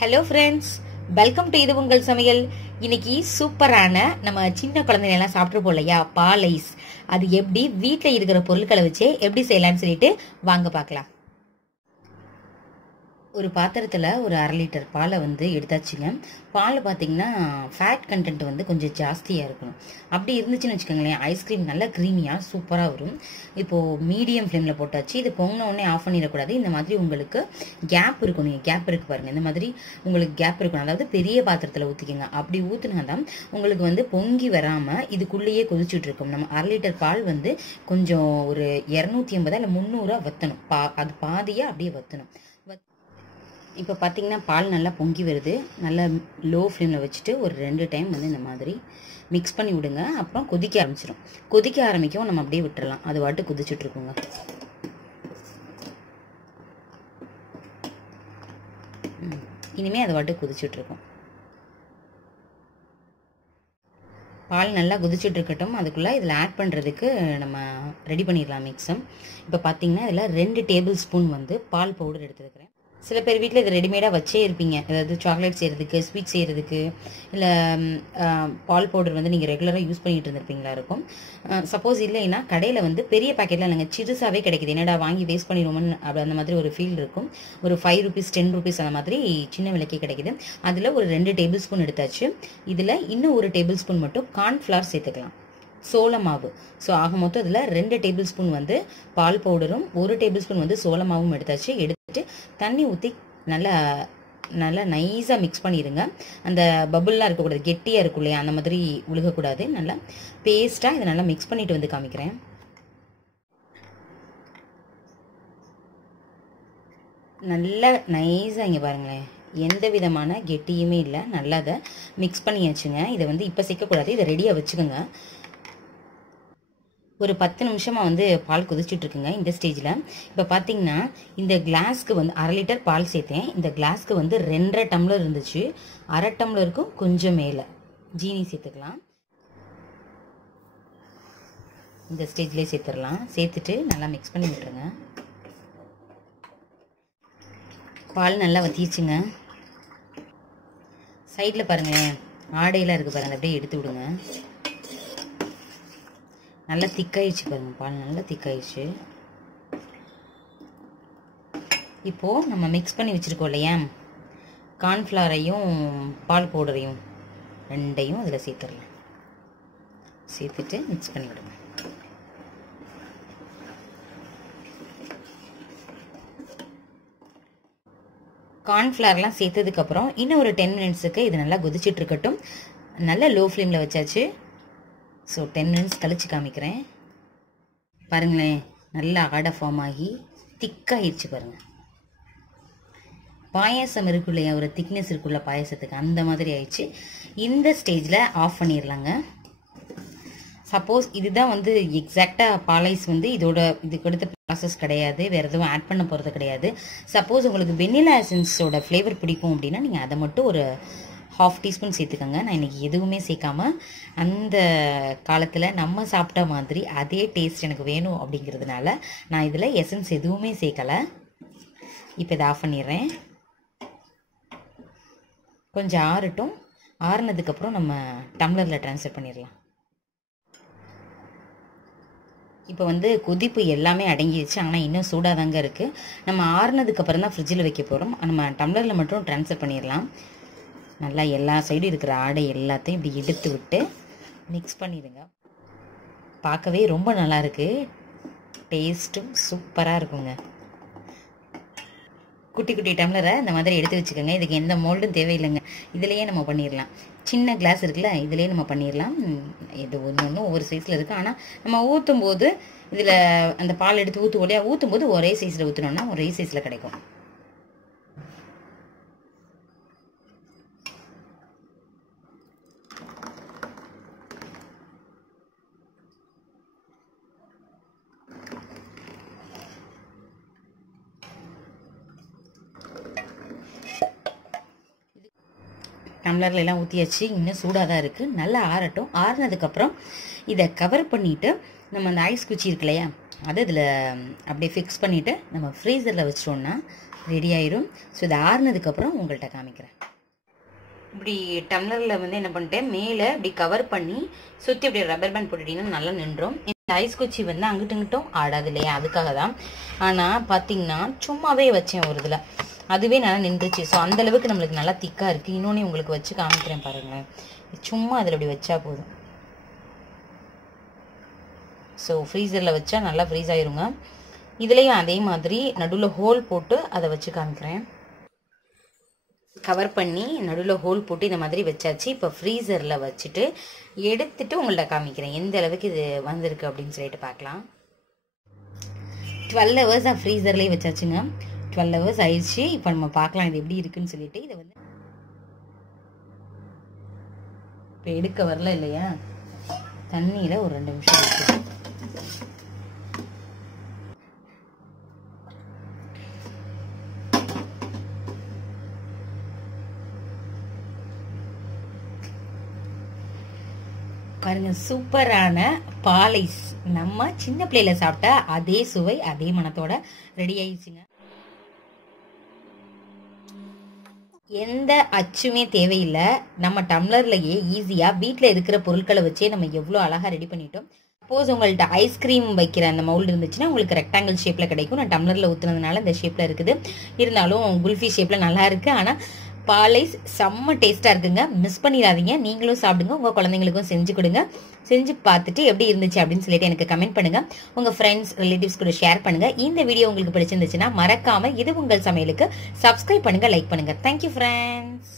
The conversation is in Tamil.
ஹலோ ஃப்ரெண்ட்ஸ், வெல்கம் டு இது உங்கள் சமையல். இன்னைக்கு சூப்பரான நம்ம சின்ன குழந்தைங்க எல்லாம் சாப்பிட்ருப்போம் இல்லையா, பால் ஐஸ். அது எப்படி வீட்டில் இருக்கிற பொருட்களை வச்சு எப்படி செய்யலாம்னு சொல்லிட்டு வாங்க பார்க்கலாம். ஒரு பாத்திரத்தில் ஒரு 1/2 லிட்டர் பாலை எடுத்தாச்சுங்க. பால் பார்த்தீங்கன்னா ஃபேட் கண்டென்ட் கொஞ்சம் ஜாஸ்தியாக இருக்கணும். அப்படி இருந்துச்சுன்னு வச்சுக்கோங்களேன், ஐஸ்கிரீம் நல்லா க்ரீமியாக சூப்பராக வரும். இப்போது மீடியம் ஃப்ளேமில் போட்டாச்சு. இது பொங்கின உடனே ஆஃப் பண்ணிடக்கூடாது. இந்த மாதிரி உங்களுக்கு கேப் இருக்கும். நீங்கள் கேப் இருக்குது பாருங்கள், இந்த மாதிரி உங்களுக்கு கேப் இருக்கணும். அதாவது பெரிய பாத்திரத்தில் ஊற்றிக்கோங்க. அப்படி ஊற்றினா தான் உங்களுக்கு பொங்கி வராமல் இதுக்குள்ளேயே கொதிச்சுட்டு இருக்கும். நம்ம 1/2 லிட்டர் பால் கொஞ்சம் ஒரு 250 இல்லை 300 வற்றணும். அது பாதியாக அப்படியே வற்றணும். இப்போ பார்த்தீங்கன்னா பால் நல்லா பொங்கி வருது. நல்லா லோ ஃப்ளேமில் வச்சுட்டு ஒரு 2 டைம் இந்த மாதிரி மிக்ஸ் பண்ணி விடுங்க. அப்புறம் கொதிக்க ஆரம்பிச்சிடும். கொதிக்க ஆரம்பிக்கவும் நம்ம அப்படியே விட்டுறலாம். அது வாட்டு கொதிச்சுட்ருக்குங்க. இனிமேல் அது வாட்டு கொதிச்சுட்ருக்கும். பால் நல்லா கொதிச்சுட்டு இருக்கட்டும். அதுக்குள்ளே இதில் ஆட் பண்ணுறதுக்கு நம்ம ரெடி பண்ணிடலாம் மிக்ஸம். இப்போ பார்த்தீங்கன்னா இதில் 2 டேபிள் ஸ்பூன் பால் பவுடர் எடுத்துருக்கிறேன். சில பேர் வீட்டில் இது ரெடிமேடாக வச்சே இருப்பீங்க. அதாவது சாக்லேட் செய்கிறதுக்கு, ஸ்வீட் செய்கிறதுக்கு, இல்லை பால் பவுடர் நீங்கள் ரெகுலராக யூஸ் பண்ணிகிட்டு இருந்திருப்பீங்களா இருக்கும். சப்போஸ் இல்லைன்னா கடையில் பெரிய பேக்கெட்டில் இல்லைங்க, சிறுசாகவே கிடைக்கிது. என்னடா வாங்கி வேஸ்ட் பண்ணிடுவோம்னு அப்படி அந்த மாதிரி ஒரு ஃபீல் இருக்கும். ஒரு 5 ருபீஸ் 10 ருபீஸ் அந்த மாதிரி சின்ன விலைக்கே கிடைக்கிது. அதில் ஒரு 2 டேபிள் ஸ்பூன் எடுத்தாச்சு. இதில் இன்னும் 1 டேபிள் ஸ்பூன் மட்டும் கார்ன்ஃப்ளவர் சேர்த்துக்கலாம். சோள மாவு. ஸோ ஆக மொத்தம் இதில் 2 டேபிள் ஸ்பூன் பால் பவுடரும் 1 டேபிள் ஸ்பூன் சோள மாவும் எடுத்தாச்சு. எடுத்துட்டு தண்ணி ஊற்றி நல்லா நல்லா நைஸாக மிக்ஸ் பண்ணிடுங்க. அந்த பபுள்லாம் இருக்கக்கூடாது, கெட்டியாக இருக்கும் இல்லையா, அந்த மாதிரி உழுகக்கூடாது. நல்லா பேஸ்ட்டாக இதை நல்லா மிக்ஸ் பண்ணிட்டு காமிக்கிறேன். நல்லா நைஸாக இங்கே பாருங்களேன், எந்த விதமான கெட்டியுமே இல்லை. நல்லா அதை மிக்ஸ் பண்ணியாச்சுங்க. இதை இப்போ சேர்க்கக்கூடாது, இதை ரெடியாக வச்சுக்கோங்க. ஒரு 10 நிமிஷமாக பால் கொதிச்சுட்ருக்குங்க. இந்த ஸ்டேஜில் இப்போ பார்த்தீங்கன்னா இந்த கிளாஸ்க்கு 1/2 லிட்டர் பால் சேர்த்தேன். இந்த கிளாஸ்க்கு 2.5 டம்ளர் இருந்துச்சு. 1/2 டம்ளருக்கும் கொஞ்சம் மேலே ஜீனி சேர்த்துக்கலாம். இந்த ஸ்டேஜ்லேயே சேர்த்துடலாம். சேர்த்துட்டு நல்லா மிக்ஸ் பண்ணி விட்டுருங்க. பால் நல்லா வற்றிச்சுங்க. சைடில் பாருங்களேன், ஆடையெல்லாம் இருக்குது பாருங்கள், அப்படியே எடுத்து விடுங்க. நல்லா திக்காயிடுச்சு பாருங்கள், பால் நல்லா திக்காயிடுச்சு. இப்போது நம்ம மிக்ஸ் பண்ணி வச்சுருக்கோம் இல்லையா, கார்ன்ஃப்ளவரையும் பால் பவுடரையும் 2யும் அதில் சேர்த்துடலாம். சேர்த்துட்டு மிக்ஸ் பண்ணி விடுங்க. கார்ன்ஃப்ளவர்லாம் சேர்த்ததுக்கப்புறம் இன்னும் ஒரு 10 மினிட்ஸுக்கு இது நல்லா கொதிச்சுட்டு இருக்கட்டும். நல்லா லோ ஃப்ளேமில் வச்சாச்சு. ஸோ 10 மினிட்ஸ் கழிச்சு காமிக்கிறேன். பாருங்களேன், நல்லா ஆடை ஃபார்ம் ஆகி திக்காகிடுச்சு பாருங்கள். பாயாசம் இருக்கு இல்லையா, ஒரு திக்னஸ் இருக்குள்ள பாயாசத்துக்கு, அந்த மாதிரி ஆயிடுச்சு. இந்த ஸ்டேஜில் ஆஃப் பண்ணிடலாங்க. சப்போஸ் இதுதான் எக்ஸாக்டாக பாலைஸ் இதுக்கு அடுத்த ப்ராசஸ் கிடையாது, வேறு எதுவும் ஆட் பண்ண போகிறது கிடையாது. சப்போஸ் உங்களுக்கு வெண்ணிலா எசன்ஸோட ஃப்ளேவர் பிடிக்கும் அப்படின்னா நீங்கள் அதை மட்டும் ஒரு 1/2 டீஸ்பூன் சேர்த்துக்கோங்க. நான் இன்றைக்கி எதுவுமே சேர்க்காம அந்த காலத்தில் நம்ம சாப்பிட்ட மாதிரி அதே டேஸ்ட் எனக்கு வேணும் அப்படிங்கிறதுனால நான் இதில் எசன்ஸ் எதுவுமே சேர்க்கலை. இப்போ இதை ஆஃப் பண்ணிடுறேன். கொஞ்சம் ஆறட்டும். ஆறுனதுக்கப்புறம் நம்ம டம்ளரில் ட்ரான்ஸ்ஃபர் பண்ணிடலாம். இப்போ கொதிப்பு எல்லாமே அடங்கிடுச்சு. ஆனால் இன்னும் சூடாக தாங்க இருக்குது. நம்ம ஆறுனதுக்கப்புறம் தான் ஃப்ரிட்ஜில் வைக்க போகிறோம். நம்ம டம்ளரில் மட்டும் ட்ரான்ஸ்ஃபர் பண்ணிடலாம். நல்லா எல்லா சைடும் இருக்கிற ஆடை எல்லாத்தையும் இப்படி எடுத்து விட்டு மிக்ஸ் பண்ணிடுங்க. பார்க்கவே ரொம்ப நல்லா இருக்குது. டேஸ்ட்டும் சூப்பராக இருக்குங்க. குட்டி குட்டி டம்ளரை இந்த மாதிரி எடுத்து வச்சுக்கோங்க. இதுக்கு எந்த மோல்டும் தேவையில்லைங்க. இதிலையே நம்ம பண்ணிடலாம். சின்ன கிளாஸ் இருக்குல்ல, இதிலே நம்ம பண்ணிடலாம். இது ஒன்று ஒவ்வொரு சைஸில் இருக்குது. ஆனால் நம்ம ஊற்றும் போது இதில் அந்த பால் எடுத்து ஊற்றுவோம் இல்லையா, ஊற்றும் போது ஒரே சைஸில் ஊற்றினோன்னா ஒரே சைஸில் கிடைக்கும். டம்ளர்ல எல்லாம் ஊற்றியாச்சு. இன்னும் சூடாக தான் இருக்குது. நல்லா ஆறட்டும். ஆறுனதுக்கப்புறம் இதை கவர் பண்ணிவிட்டு நம்ம அந்த ஐஸ் குச்சி இருக்கு இல்லையா, அதை இதில் அப்படியே ஃபிக்ஸ் பண்ணிவிட்டு நம்ம ஃப்ரீசரில் வச்சிட்டோம்னா ரெடி ஆயிரும். ஸோ இது ஆறுனதுக்கப்புறம் உங்கள்கிட்ட காமிக்கிறேன். இப்படி டம்ளரில் வந்து என்ன பண்ணிட்டேன், மேலே இப்படி கவர் பண்ணி சுற்றி இப்படி ரப்பர் பேண்ட் போட்டுட்டிங்கன்னா நல்லா நின்றோம். இந்த ஐஸ் குச்சி வந்து அங்கிட்டும் இங்கிட்டும் ஆடாது இல்லையா, அதுக்காக தான். ஆனால் பார்த்தீங்கன்னா சும்மாவே வச்சேன் ஒரு இதில், அதுவே நல்லா நின்றுச்சு. ஸோ அந்தளவுக்கு நம்மளுக்கு நல்லா திக்காக இருக்குது. இன்னொன்று உங்களுக்கு வச்சு காமிக்கிறேன் பாருங்களேன். சும்மா அதில் இப்படி வச்சா போதும். ஸோ ஃப்ரீசரில் வச்சா நல்லா ஃப்ரீஸ் ஆயிருங்க. இதுலேயும் அதே மாதிரி நடுவில் ஹோல் போட்டு அதை வச்சு காமிக்கிறேன். கவர் பண்ணி நடுவில் ஹோல் போட்டு இந்த மாதிரி வச்சாச்சு. இப்போ ஃப்ரீசரில் வச்சுட்டு எடுத்துட்டு உங்கள்கிட்ட காமிக்கிறேன் எந்த அளவுக்கு இது வந்திருக்கு அப்படின்னு சொல்லிட்டு பார்க்கலாம். 12 ஹவர்ஸ் தான் ஃப்ரீசர்லேயே வச்சாச்சுங்க. 12 ஹவர்ஸ் ஆயிடுச்சு. இப்போ நம்ம பார்க்கலாம் இது எப்படி இருக்குன்னு சொல்லிட்டு. இதை வந்து இப்போ எடுக்க வரல இல்லையா, தண்ணியில் ஒரு 2 நிமிஷம் வச்சு பாருங்க. சூப்பரான பால் ஐஸ் நம்ம சின்ன பிள்ளையில சாப்பிட்டா அதே சுவை அதே மனத்தோட ரெடி ஆயிடுச்சுங்க. எந்த அச்சுமே தேவையில்லை. நம்ம டம்ளர்லயே ஈஸியா வீட்டில் இருக்கிற பொருட்களை வச்சே நம்ம எவ்வளோ அழகா ரெடி பண்ணிட்டோம். சப்போஸ் உங்கள்கிட்ட ஐஸ்கிரீம் வைக்கிற அந்த மவுல்டு இருந்துச்சுன்னா உங்களுக்கு ரெக்டாங்கிள் ஷேப்ல கிடைக்கும். நான் டம்ளர்ல ஊத்துனதுனால இந்த ஷேப்ல இருக்குது. இருந்தாலும் குல்ஃபி ஷேப்ல நல்லா இருக்கு. ஆனா பால் ஐஸ் செம்ம டேஸ்டா இருக்குங்க. மிஸ் பண்ணிடாதீங்க. நீங்களும் சாப்பிடுங்க, உங்க குழந்தைங்களுக்கும் செஞ்சு கொடுங்க. செஞ்சு பார்த்துட்டு எப்படி இருந்துச்சு அப்படின்னு சொல்லிட்டு எனக்கு கமெண்ட் பண்ணுங்க. உங்க ஃப்ரெண்ட்ஸ் ரிலேட்டிவ்ஸ் கூட ஷேர் பண்ணுங்க. இந்த வீடியோ உங்களுக்கு பிடிச்சிருந்துச்சுன்னா மறக்காம இது உங்கள் சமையலுக்கு சப்ஸ்கிரைப் பண்ணுங்க, லைக் பண்ணுங்க. Thank you friends.